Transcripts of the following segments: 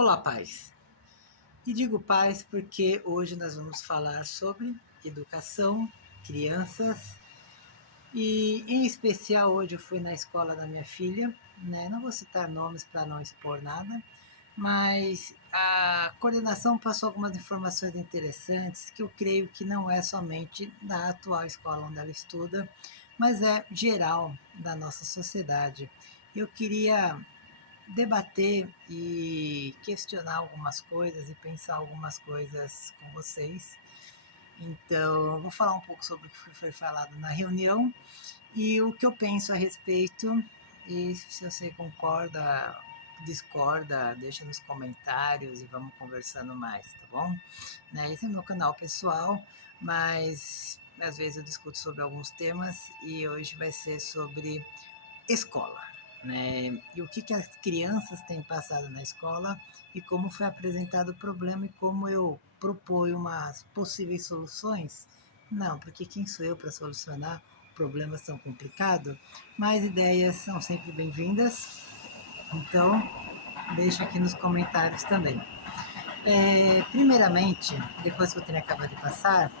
Olá, pais! E digo pais porque hoje nós vamos falar sobre educação, crianças e, em especial, hoje eu fui na escola da minha filha, né? Não vou citar nomes para não expor nada, mas a coordenação passou algumas informações interessantes que eu creio que não é somente da atual escola onde ela estuda, mas é geral da nossa sociedade. Eu queria debater e questionar algumas coisas e pensar algumas coisas com vocês. Então, vou falar um pouco sobre o que foi falado na reunião e o que eu penso a respeito. E se você concorda, discorda, deixa nos comentários e vamos conversando mais, tá bom? Né? Esse é meu canal pessoal, mas às vezes eu discuto sobre alguns temas e hoje vai ser sobre escola, né? E o que as crianças têm passado na escola e como foi apresentado o problema e como eu proponho umas possíveis soluções. Não, porque quem sou eu para solucionar problemas tão complicados? Mas ideias são sempre bem-vindas, então deixa aqui nos comentários também. Primeiramente, depois que eu tenho acabado de passar,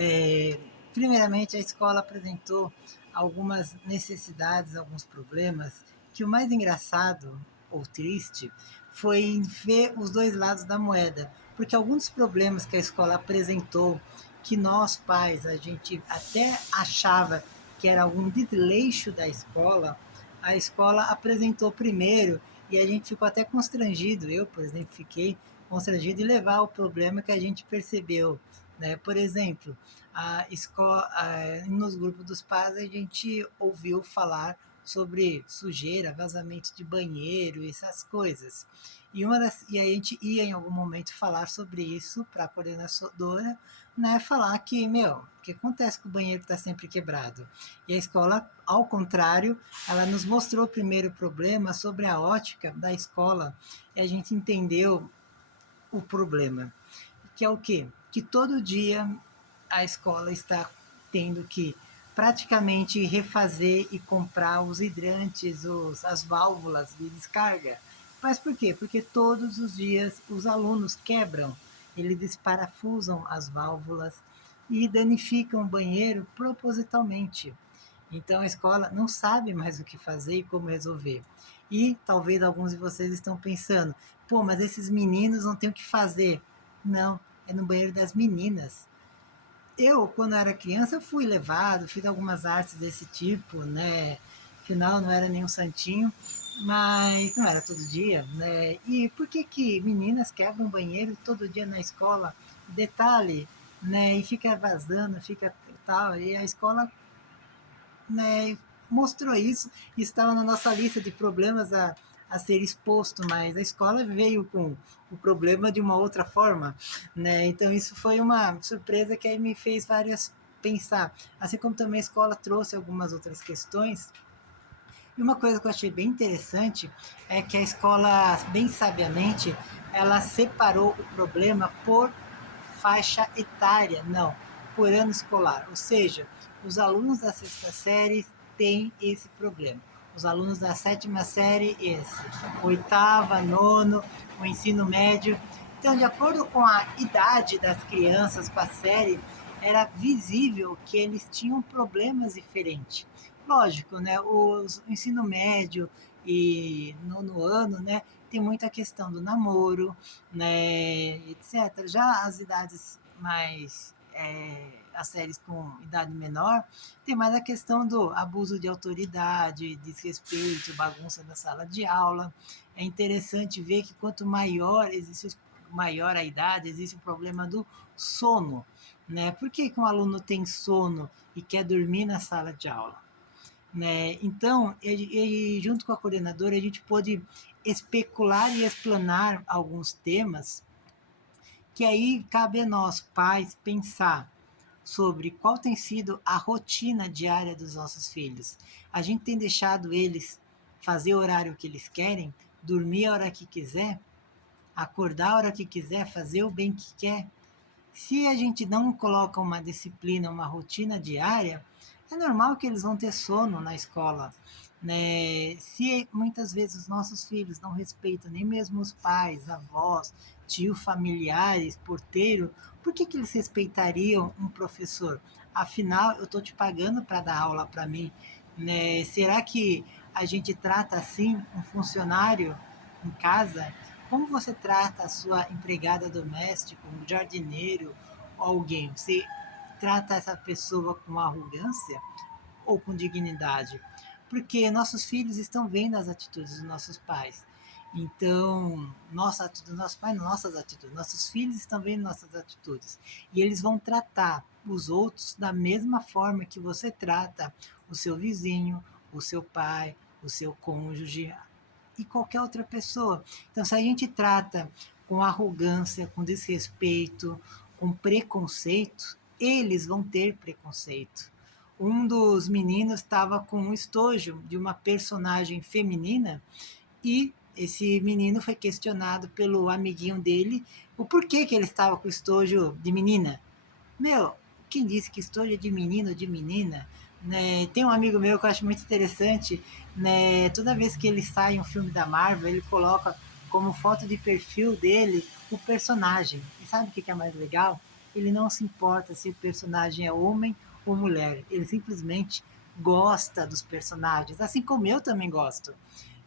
É, primeiramente, a escola apresentou algumas necessidades, alguns problemas, que o mais engraçado ou triste foi ver os dois lados da moeda, porque alguns problemas que a escola apresentou, que nós pais, a gente até achava que era algum desleixo da escola, a escola apresentou primeiro e a gente ficou até constrangido, eu, por exemplo, fiquei constrangido em levar o problema que a gente percebeu, né? Por exemplo, a escola, nos grupos dos pais a gente ouviu falar sobre sujeira, vazamento de banheiro, essas coisas. E a gente ia em algum momento falar sobre isso para a coordenadora, né, falar que, meu, o que acontece com o banheiro está sempre quebrado? E a escola, ao contrário, ela nos mostrou primeiro o problema sobre a ótica da escola e a gente entendeu o problema, que é o quê? Que todo dia a escola está tendo que praticamente refazer e comprar os hidrantes, as válvulas de descarga. Mas por quê? Porque todos os dias os alunos quebram, eles desparafusam as válvulas e danificam o banheiro propositalmente. Então a escola não sabe mais o que fazer e como resolver. E talvez alguns de vocês estão pensando, pô, mas esses meninos não têm o que fazer. Não, é no banheiro das meninas. Eu, quando era criança, fui levado, fiz algumas artes desse tipo, né? Afinal, não era nenhum santinho, mas não era todo dia, né? E por que que meninas quebram banheiro todo dia na escola? Detalhe, né? E fica vazando, fica tal, e a escola, né, mostrou isso e estava na nossa lista de problemas a ser exposto, mas a escola veio com o problema de uma outra forma, né? Então isso foi uma surpresa que aí me fez várias pensar, assim como também a escola trouxe algumas outras questões. E uma coisa que eu achei bem interessante é que a escola, bem sabiamente, ela separou o problema por faixa etária, não, por ano escolar. Ou seja, os alunos da sexta série têm esse problema. Os alunos da sétima série, esse. Oitava, nono, o ensino médio. Então, de acordo com a idade das crianças, com a série, era visível que eles tinham problemas diferentes. Lógico, né? O ensino médio e nono ano, né? Tem muita questão do namoro, né, etc. Já as idades mais, as séries com idade menor, tem mais a questão do abuso de autoridade, desrespeito, bagunça na sala de aula. É interessante ver que quanto maior a idade, existe o problema do sono, né? Por que que um aluno tem sono e quer dormir na sala de aula? Né? Então, junto com a coordenadora, a gente pôde especular e explanar alguns temas que aí cabe a nós, pais, pensar sobre qual tem sido a rotina diária dos nossos filhos. A gente tem deixado eles fazer o horário que eles querem, dormir a hora que quiser, acordar a hora que quiser, fazer o bem que quer. Se a gente não coloca uma disciplina, uma rotina diária, é normal que eles vão ter sono na escola. né? Se muitas vezes os nossos filhos não respeitam nem mesmo os pais, avós, tio, familiares, porteiro, por que eles respeitariam um professor? Afinal, eu estou te pagando para dar aula para mim, né? Será que a gente trata assim um funcionário em casa? Como você trata a sua empregada doméstica, um jardineiro, alguém? Você trata essa pessoa com arrogância ou com dignidade? Porque nossos filhos estão vendo as atitudes dos nossos pais. Então, nossa atitude, nossos pais, nossas atitudes, nossos filhos estão vendo nossas atitudes. E eles vão tratar os outros da mesma forma que você trata o seu vizinho, o seu pai, o seu cônjuge e qualquer outra pessoa. Então, se a gente trata com arrogância, com desrespeito, com preconceito, eles vão ter preconceito. Um dos meninos estava com um estojo de uma personagem feminina e esse menino foi questionado pelo amiguinho dele o porquê que ele estava com estojo de menina. Meu, quem disse que estojo é de menino ou de menina? Né? Tem um amigo meu que eu acho muito interessante, né? Toda vez que ele sai em um filme da Marvel, ele coloca como foto de perfil dele o personagem. E sabe o que é mais legal? Ele não se importa se o personagem é homem ou mulher. Ele simplesmente gosta dos personagens, assim como eu também gosto.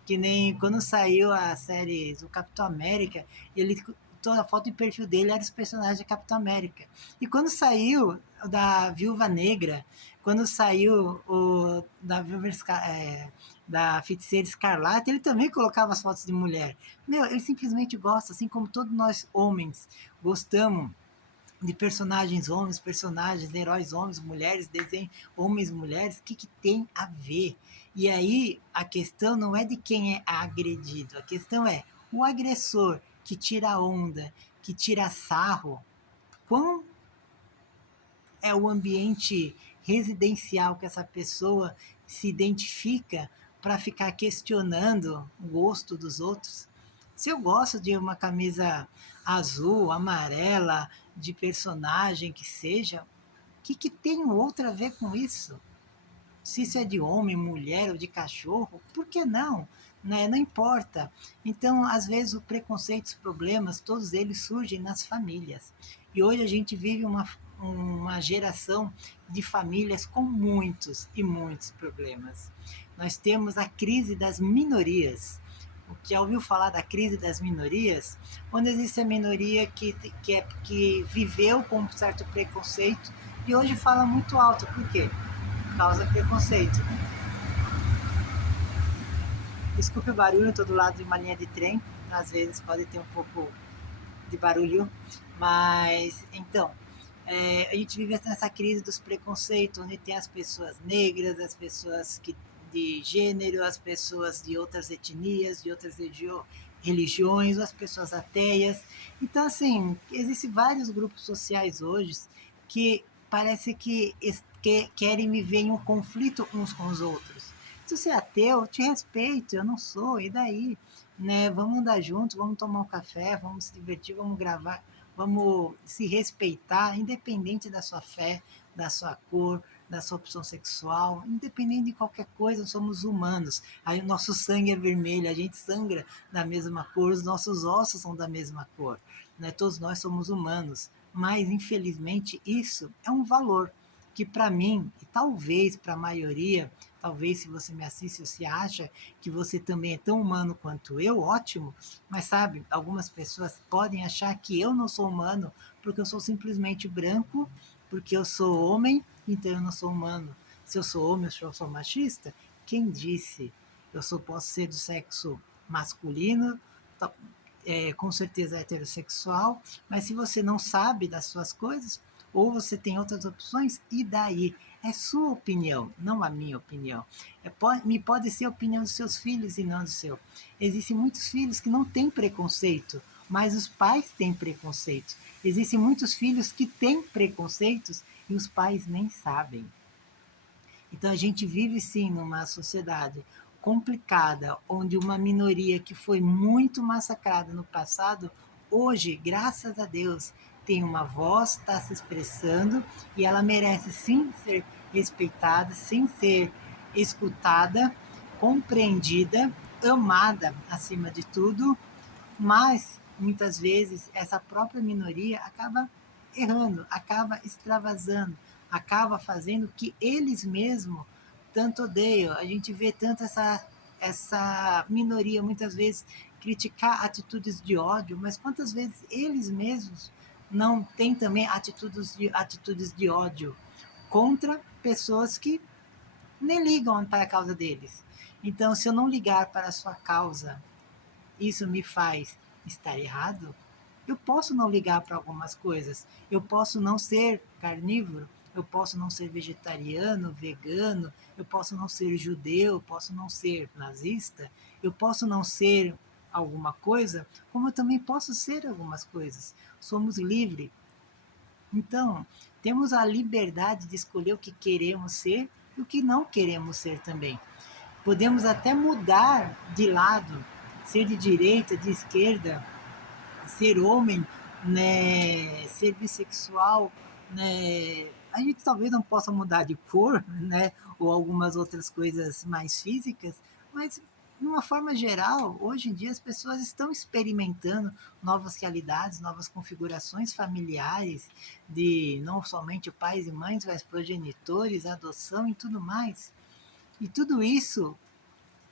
Que nem quando saiu a série do Capitão América, ele toda a foto de perfil dele era os personagens de Capitão América. E quando saiu da Viúva Negra, quando saiu o da Viúva da Feiticeira Escarlate, ele também colocava as fotos de mulher. Meu, ele simplesmente gosta, assim como todos nós homens gostamos de personagens homens, personagens, heróis homens, mulheres, desenho homens, mulheres, o que tem a ver? E aí a questão não é de quem é agredido, a questão é o agressor que tira onda, que tira sarro, quão é o ambiente residencial que essa pessoa se identifica para ficar questionando o gosto dos outros. Se eu gosto de uma camisa azul, amarela, de personagem que seja, que tem outro a ver com isso? Se isso é de homem, mulher ou de cachorro, por que não? Né? Não importa. Então, às vezes, o preconceito, os problemas, todos eles surgem nas famílias. E hoje a gente vive uma geração de famílias com muitos e muitos problemas. Nós temos a crise das minorias. Já ouviu falar da crise das minorias? Quando existe a minoria que viveu com um certo preconceito e hoje fala muito alto. Por quê? Causa preconceito. Desculpe o barulho, estou do lado de uma linha de trem, às vezes pode ter um pouco de barulho, mas então, a gente vive nessa crise dos preconceitos, onde tem as pessoas negras, as pessoas de gênero, as pessoas de outras etnias, de outras religiões, as pessoas ateias. Então, assim, existem vários grupos sociais hoje que parece que querem viver em um conflito uns com os outros. Se você é ateu, eu te respeito, eu não sou, e daí? Né? Vamos andar juntos, vamos tomar um café, vamos se divertir, vamos gravar, vamos se respeitar, independente da sua fé, da sua cor, da sua opção sexual, independente de qualquer coisa, somos humanos. Aí o nosso sangue é vermelho, a gente sangra da mesma cor, os nossos ossos são da mesma cor. Né? Todos nós somos humanos, mas infelizmente isso é um valor que para mim, e talvez para a maioria, talvez se você me assiste, você acha que você também é tão humano quanto eu, ótimo, mas sabe, algumas pessoas podem achar que eu não sou humano porque eu sou simplesmente branco, porque eu sou homem, então eu não sou humano. Se eu sou homem, eu sou machista? Quem disse? Posso ser do sexo masculino, com certeza heterossexual, mas se você não sabe das suas coisas, ou você tem outras opções, e daí? É sua opinião, não a minha opinião. Pode ser a opinião dos seus filhos e não do seu. Existem muitos filhos que não têm preconceito, mas os pais têm preconceito. Existem muitos filhos que têm preconceitos e os pais nem sabem. Então a gente vive sim numa sociedade complicada, onde uma minoria que foi muito massacrada no passado, hoje, graças a Deus, tem uma voz, está se expressando e ela merece sim ser respeitada, sim ser escutada, compreendida, amada acima de tudo, mas muitas vezes essa própria minoria acaba errando, acaba extravasando, acaba fazendo que eles mesmos tanto odeiam. A gente vê tanto essa minoria muitas vezes criticar atitudes de ódio, mas quantas vezes eles mesmos não têm também atitudes de ódio contra pessoas que nem ligam para a causa deles. Então, se eu não ligar para a sua causa, isso me faz estar errado? Eu posso não ligar para algumas coisas. Eu posso não ser carnívoro, eu posso não ser vegetariano, vegano, eu posso não ser judeu, eu posso não ser nazista, eu posso não ser alguma coisa, como eu também posso ser algumas coisas. Somos livres. Então, temos a liberdade de escolher o que queremos ser e o que não queremos ser também. Podemos até mudar de lado, ser de direita, de esquerda, ser homem, né, ser bissexual, né, a gente talvez não possa mudar de cor, né, ou algumas outras coisas mais físicas, mas de uma forma geral, hoje em dia as pessoas estão experimentando novas realidades, novas configurações familiares, de não somente pais e mães, mas progenitores, adoção e tudo mais. E tudo isso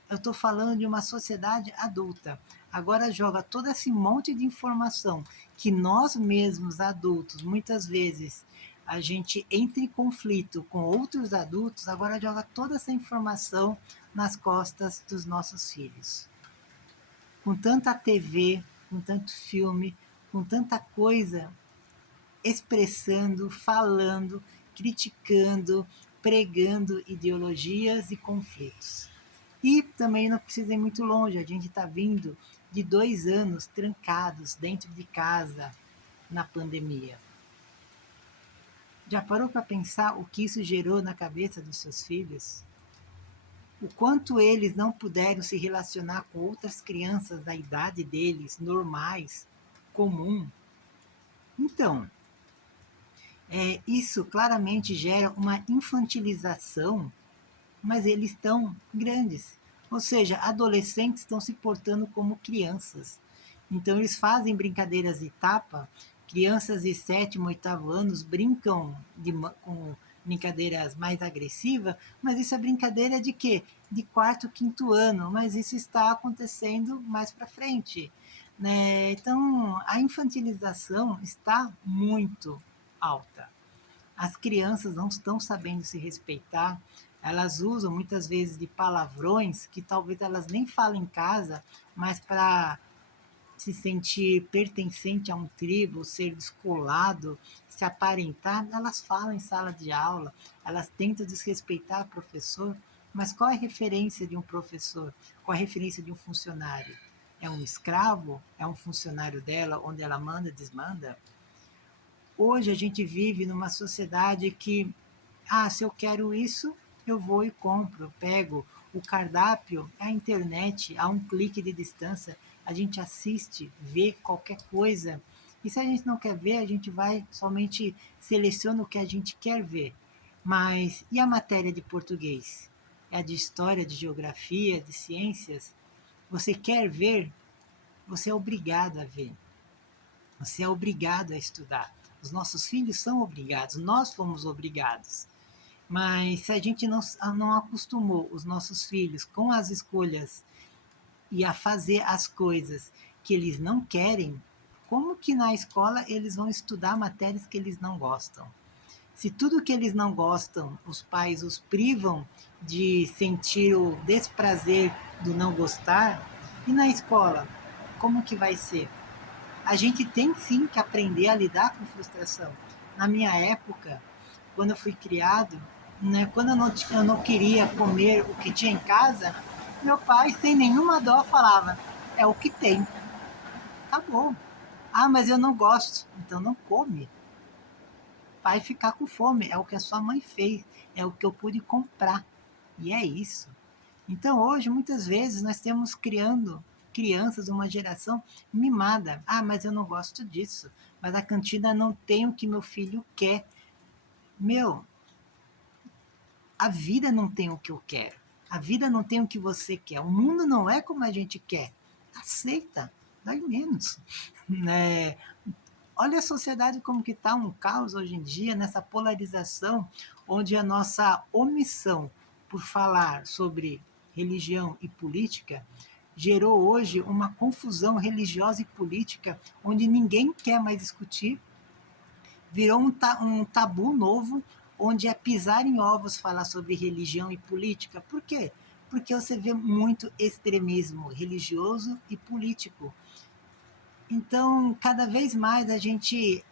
eu estou falando de uma sociedade adulta. Agora joga todo esse monte de informação que nós mesmos, adultos, muitas vezes a gente entra em conflito com outros adultos, agora joga toda essa informação nas costas dos nossos filhos. Com tanta TV, com tanto filme, com tanta coisa expressando, falando, criticando, pregando ideologias e conflitos. E também não precisa ir muito longe, a gente está vindo de 2 anos trancados dentro de casa na pandemia. Já parou para pensar o que isso gerou na cabeça dos seus filhos? O quanto eles não puderam se relacionar com outras crianças da idade deles, normais, comum? Então, isso claramente gera uma infantilização, mas eles estão grandes. Ou seja, adolescentes estão se portando como crianças. Então, eles fazem brincadeiras de tapa. Crianças de 7º, 8º anos brincam com brincadeiras mais agressivas, mas isso é brincadeira de quê? De 4º, 5º ano, mas isso está acontecendo mais para frente. Né? Então, a infantilização está muito alta. As crianças não estão sabendo se respeitar, elas usam muitas vezes de palavrões que talvez elas nem falem em casa, mas para se sentir pertencente a um tribo, ser descolado, se aparentar, elas falam em sala de aula, elas tentam desrespeitar o professor, mas qual é a referência de um professor? Qual é a referência de um funcionário? É um escravo? É um funcionário dela, onde ela manda, desmanda? Hoje a gente vive numa sociedade que, se eu quero isso, eu vou e compro, eu pego. O cardápio é a internet, a um clique de distância, a gente assiste, vê qualquer coisa. E se a gente não quer ver, a gente vai somente seleciona o que a gente quer ver. Mas e a matéria de português? É a de história, de geografia, de ciências? Você quer ver? Você é obrigado a ver. Você é obrigado a estudar. Os nossos filhos são obrigados, nós fomos obrigados. Mas se a gente não acostumou os nossos filhos com as escolhas e a fazer as coisas que eles não querem, como que na escola eles vão estudar matérias que eles não gostam? Se tudo que eles não gostam, os pais os privam de sentir o desprazer do não gostar, e na escola, como que vai ser? A gente tem sim que aprender a lidar com frustração. Na minha época, quando eu fui criado, né, quando eu não queria comer o que tinha em casa, meu pai, sem nenhuma dó, falava: é o que tem. Tá bom. Mas eu não gosto. Então não come. Vai ficar com fome. É o que a sua mãe fez. É o que eu pude comprar. E é isso. Então, hoje, muitas vezes, nós temos criando crianças, uma geração mimada. Mas eu não gosto disso. Mas a cantina não tem o que meu filho quer. Meu, a vida não tem o que eu quero. A vida não tem o que você quer. O mundo não é como a gente quer. Aceita, dói menos. Né? Olha a sociedade como que está um caos hoje em dia, nessa polarização, onde a nossa omissão por falar sobre religião e política gerou hoje uma confusão religiosa e política, onde ninguém quer mais discutir, virou um tabu novo, onde é pisar em ovos falar sobre religião e política. Por quê? Porque você vê muito extremismo religioso e político. Então, cada vez mais a gente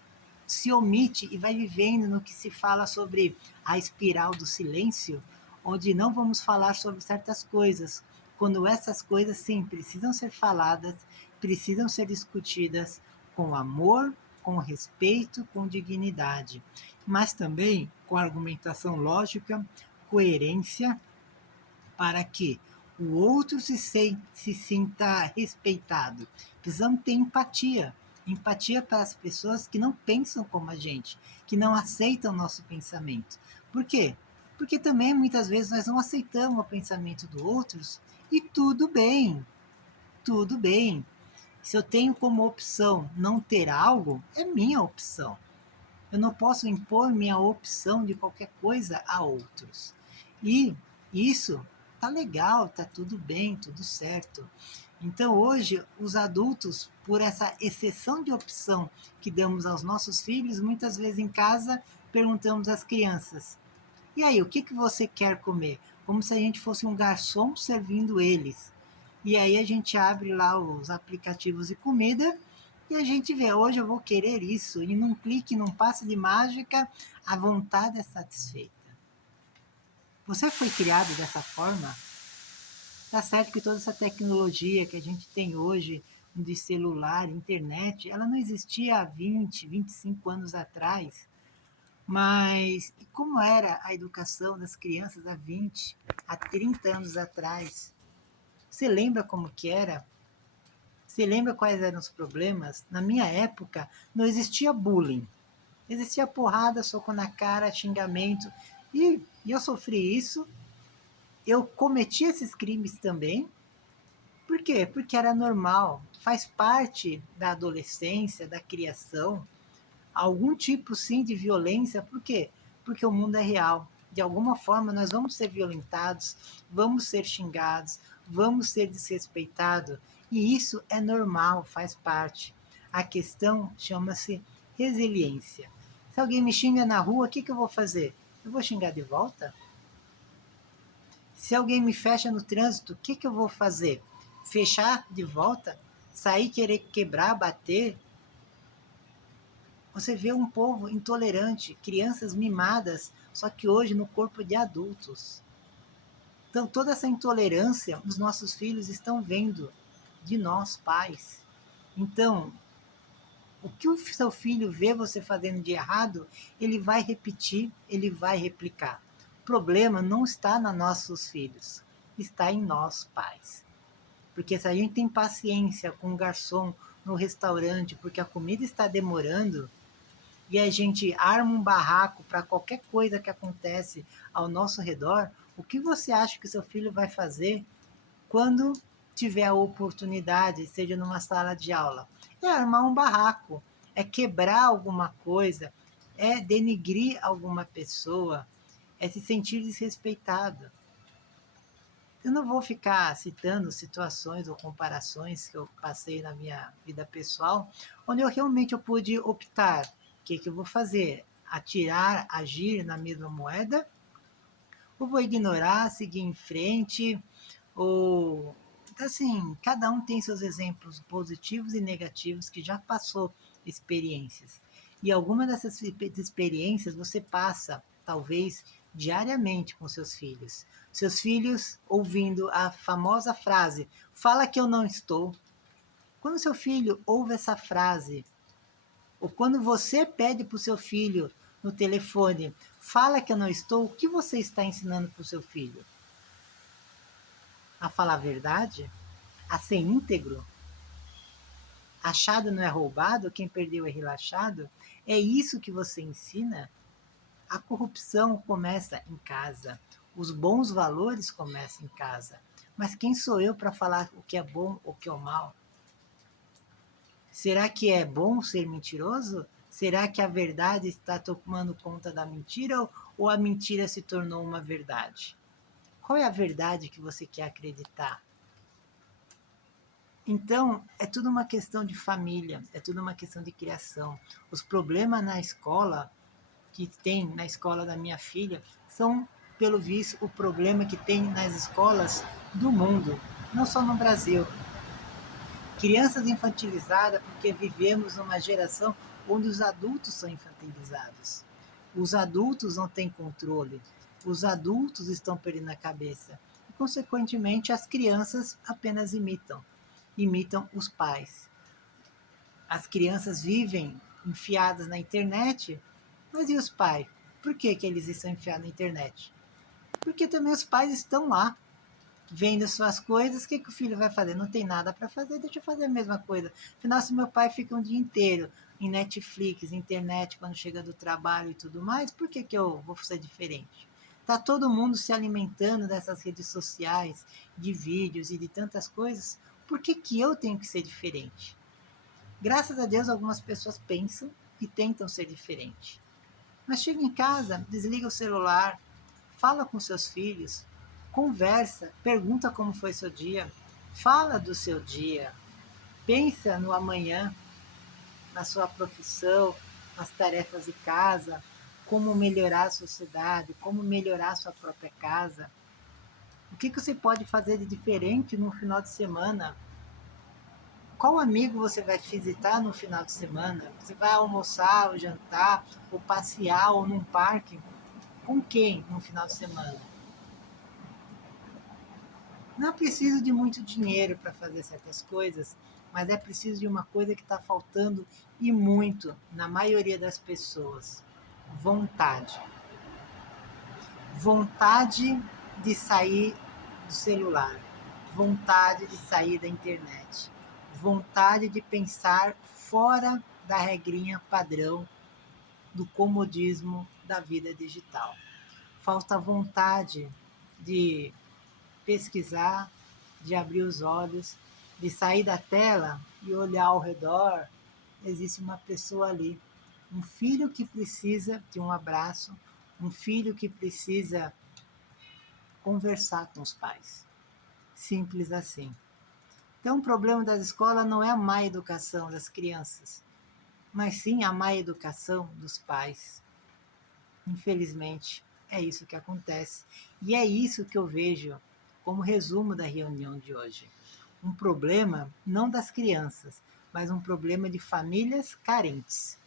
se omite e vai vivendo no que se fala sobre a espiral do silêncio, onde não vamos falar sobre certas coisas, quando essas coisas, sim, precisam ser faladas, precisam ser discutidas com amor, com respeito, com dignidade, mas também com argumentação lógica, coerência, para que o outro se sinta respeitado. Precisamos ter empatia. Empatia para as pessoas que não pensam como a gente, que não aceitam o nosso pensamento. Por quê? Porque também muitas vezes nós não aceitamos o pensamento dos outros e tudo bem, tudo bem. Se eu tenho como opção não ter algo, é minha opção. Eu não posso impor minha opção de qualquer coisa a outros. E isso tá legal, tá tudo bem, tudo certo. Então hoje os adultos, por essa exceção de opção que damos aos nossos filhos, muitas vezes em casa perguntamos às crianças: "E aí, o que que você quer comer?" Como se a gente fosse um garçom servindo eles. E aí a gente abre lá os aplicativos de comida e a gente vê, hoje eu vou querer isso, e num clique, num passe de mágica, a vontade é satisfeita. Você foi criado dessa forma? Tá certo que toda essa tecnologia que a gente tem hoje, de celular, internet, ela não existia há 20, 25 anos atrás. Mas e como era a educação das crianças há 20, há 30 anos atrás? Você lembra como que era? Você lembra quais eram os problemas? Na minha época, não existia bullying. Existia porrada, soco na cara, xingamento. E eu sofri isso. Eu cometi esses crimes também. Por quê? Porque era normal. Faz parte da adolescência, da criação. Algum tipo, sim, de violência. Por quê? Porque o mundo é real. De alguma forma, nós vamos ser violentados, vamos ser xingados, vamos ser desrespeitados. E isso é normal, faz parte. A questão chama-se resiliência. Se alguém me xinga na rua, o que eu vou fazer? Eu vou xingar de volta? Se alguém me fecha no trânsito, o que eu vou fazer? Fechar de volta? Sair, querer quebrar, bater? Você vê um povo intolerante, crianças mimadas, só que hoje no corpo de adultos. Então, toda essa intolerância os nossos filhos estão vendo de nós, pais. Então, o que o seu filho vê você fazendo de errado, ele vai repetir, ele vai replicar. O problema não está nos nossos filhos, está em nós, pais. Porque se a gente tem paciência com o garçom no restaurante, porque a comida está demorando, e a gente arma um barraco para qualquer coisa que acontece ao nosso redor, o que você acha que seu filho vai fazer quando tiver a oportunidade, seja numa sala de aula? É armar um barraco, é quebrar alguma coisa, é denigrir alguma pessoa, é se sentir desrespeitado. Eu não vou ficar citando situações ou comparações que eu passei na minha vida pessoal, onde eu pude optar. O que eu vou fazer? Atirar, agir na mesma moeda? Ou vou ignorar, seguir em frente? Ou assim, cada um tem seus exemplos positivos e negativos que já passou experiências. E alguma dessas experiências você passa, talvez, diariamente com seus filhos. Seus filhos ouvindo a famosa frase: "Fala que eu não estou". Quando seu filho ouve essa frase, ou quando você pede para o seu filho no telefone: "Fala que eu não estou", o que você está ensinando para o seu filho? A falar a verdade? A ser íntegro? Achado não é roubado, quem perdeu é relaxado? É isso que você ensina? A corrupção começa em casa. Os bons valores começam em casa. Mas quem sou eu para falar o que é bom ou o que é mal? Será que é bom ser mentiroso? Será que a verdade está tomando conta da mentira ou a mentira se tornou uma verdade? Qual é a verdade que você quer acreditar? Então, é tudo uma questão de família, é tudo uma questão de criação. Os problemas na escola, que tem na escola da minha filha, são, pelo visto, o problema que tem nas escolas do mundo, não só no Brasil. Crianças infantilizadas porque vivemos numa geração onde os adultos são infantilizados. Os adultos não têm controle. Os adultos estão perdendo a cabeça. E, consequentemente, as crianças apenas imitam os pais. As crianças vivem enfiadas na internet, mas e os pais? Por que eles estão enfiados na internet? Porque também os pais estão lá vendo suas coisas, o que o filho vai fazer? Não tem nada para fazer, deixa eu fazer a mesma coisa. Afinal, se meu pai fica um dia inteiro em Netflix, internet, quando chega do trabalho e tudo mais, por que eu vou ser diferente? Está todo mundo se alimentando dessas redes sociais, de vídeos e de tantas coisas, por que eu tenho que ser diferente? Graças a Deus, algumas pessoas pensam e tentam ser diferente. Mas chega em casa, desliga o celular, fala com seus filhos, conversa, pergunta como foi seu dia, fala do seu dia, pensa no amanhã, na sua profissão, nas tarefas de casa, como melhorar a sociedade, como melhorar a sua própria casa. O que você pode fazer de diferente no final de semana? Qual amigo você vai visitar no final de semana? Você vai almoçar, ou jantar, ou passear, ou num parque? Com quem no final de semana? Não é preciso de muito dinheiro para fazer certas coisas, mas é preciso de uma coisa que está faltando e muito na maioria das pessoas: vontade. Vontade de sair do celular, vontade de sair da internet, vontade de pensar fora da regrinha padrão do comodismo da vida digital. Falta vontade de pesquisar, de abrir os olhos, de sair da tela e olhar ao redor. Existe uma pessoa ali, um filho que precisa de um abraço, um filho que precisa conversar com os pais. Simples assim. Então, o problema das escolas não é a má educação das crianças, mas sim a má educação dos pais. Infelizmente, é isso que acontece. E é isso que eu vejo como resumo da reunião de hoje. Um problema não das crianças, mas um problema de famílias carentes.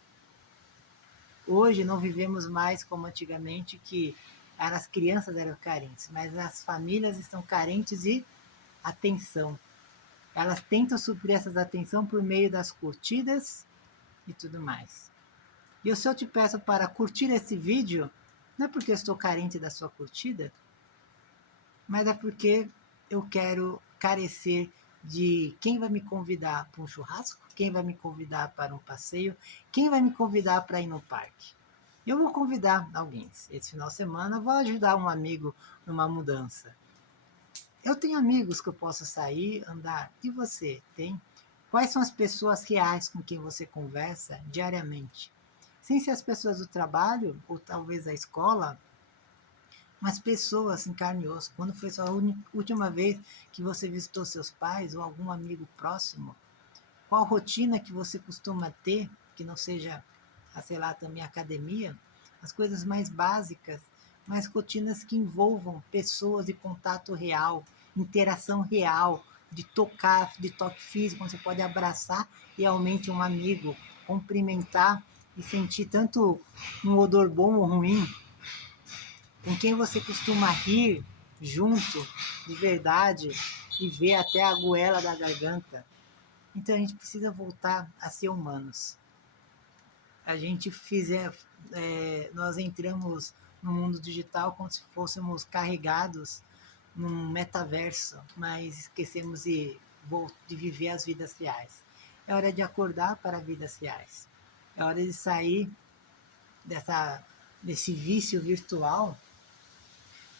Hoje não vivemos mais como antigamente, que as crianças eram carentes, mas as famílias estão carentes de atenção. Elas tentam suprir essas atenção por meio das curtidas e tudo mais. E se eu te peço para curtir esse vídeo, não é porque eu estou carente da sua curtida, mas é porque eu quero carecer de quem vai me convidar para um churrasco, quem vai me convidar para um passeio, quem vai me convidar para ir no parque. Eu vou convidar alguém. Esse final de semana vou ajudar um amigo numa mudança. Eu tenho amigos que eu posso sair, andar. E você, tem? Quais são as pessoas reais com quem você conversa diariamente? Sem ser as pessoas do trabalho, ou talvez da escola, mas pessoas em carne e osso. Quando foi a última vez que você visitou seus pais ou algum amigo próximo? Qual rotina que você costuma ter, que não seja, sei lá, também academia? As coisas mais básicas, mas rotinas que envolvam pessoas de contato real, interação real, de tocar, de toque físico, quando você pode abraçar realmente um amigo, cumprimentar e sentir tanto um odor bom ou ruim, com quem você costuma rir junto, de verdade, e ver até a goela da garganta. Então a gente precisa voltar a ser humanos. A gente nós entramos no mundo digital como se fôssemos carregados num metaverso, mas esquecemos de viver as vidas reais. É hora de acordar para vidas reais. É hora de sair desse vício virtual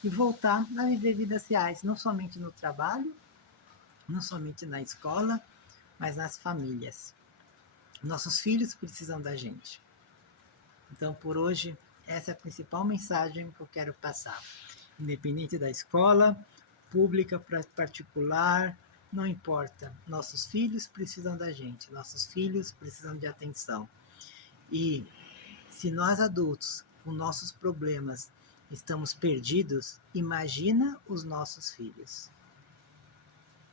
e voltar a viver vidas reais, não somente no trabalho, não somente na escola, mas nas famílias. Nossos filhos precisam da gente. Então, por hoje, essa é a principal mensagem que eu quero passar. Independente da escola, pública, particular, não importa. Nossos filhos precisam da gente, nossos filhos precisam de atenção. E se nós adultos, com nossos problemas, estamos perdidos, imagina os nossos filhos.